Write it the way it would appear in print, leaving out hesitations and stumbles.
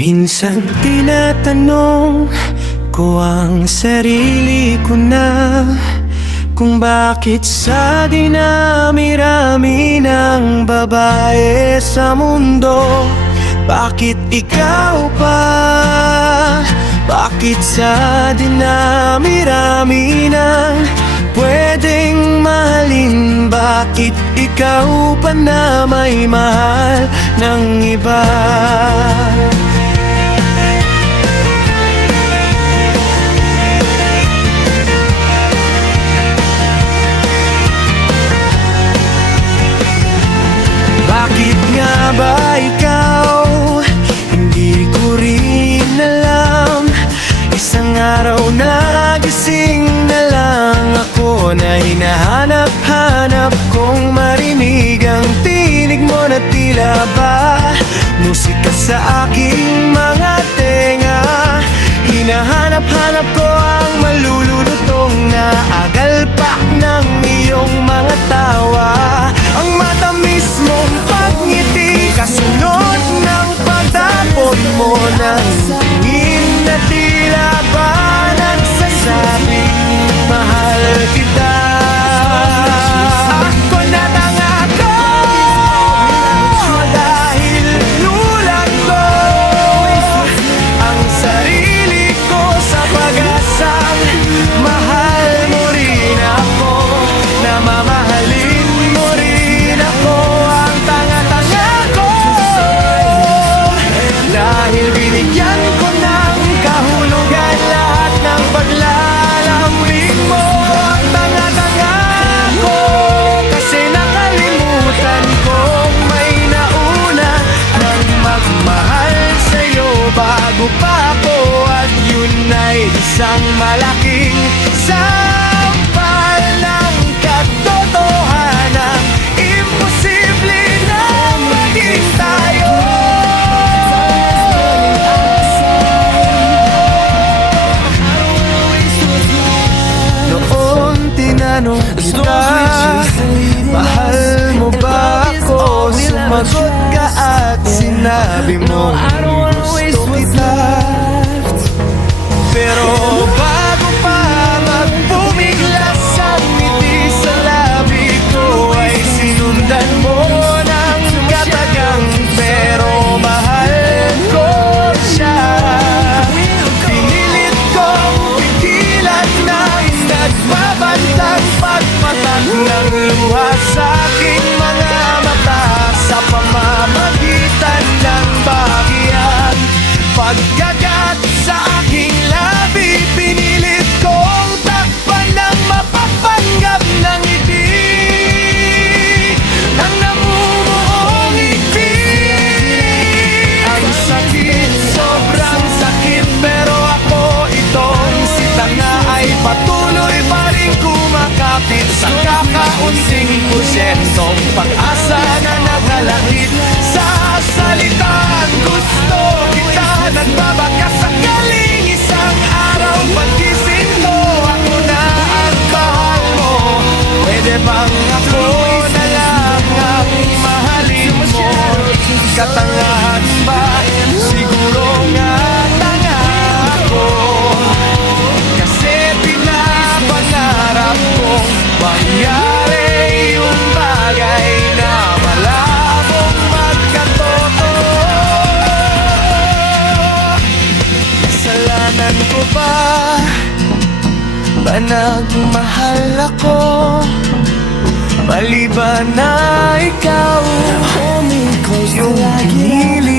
Minsan tinatanong ko ang sarili ko na kung bakit sa dinami-rami ng babae sa mundo, bakit ikaw pa? Bakit sa dinami-rami ng pwedeng mahalin, bakit ikaw pa na may mahal ng iba? Bakit nga ba ikaw? Hindi ko rin alam. Isang araw nagising na lang ako na hinahanap-hanap kong marinig ang tinig mo na tila ba musika sa aking mga tenga. Hinahanap-hanap ko ang malululutong na agalpak ng iyong mga tawa, ang matamis mong pagngiti kasunod ng pagtapon mo ng tingin na tila ba nagsasabing mahal kita. Ako natanga ko dahil nulag ko ang sarili ko sa pag-asang mahal mo rin ako, na mamahalin mo rin ako. Ang tanga-tanga ko dahil binigyan ko ng kahulugan lahat ng paglalambing mo. Ang tanga-tanga ko kasi nakalimutan kong may nauna nang magmahal sa'yo bago pa ako, at yun ay isang malaking sampal ng katotohanan. Imposible na maging tayo. Noon tinanong kita, mahal mo ba ako? Sumagot ka at sinabi mo gusto kita. Pero bago pa magbumiglas ang ngiti sa labi ko, ay sinundan mo ng katagang pero mahal ko siya. Pinilit kong pigilan ng nagbabantang pagpatak ng luha sa aking mga mata, sa pamamagitan ng bahagian pagkagat sa aking labi. Pinilit kong takpan ng mapapanggap ng ngiti, ng namumuong ngiti. Ang sakit, sobrang sakit, pero ako itong si tanga ay patuloy pa rin kumakapit sa kakaunting porsyentong pag-asa na nakalakip sa salitaan. Gusto kita, nagbabakas sakaling isang araw pagkising mo ako na ang bahal mo. Pwede bang ako na lang ang mahalin mo? Katangahan ba? Siguro nga tanga ako, kasi pinapangarap kong mangyari yung bagay na malabong magkatotoo. Kasalanan ko ba nagmahal ako? Mali ba na ikaw yung pinili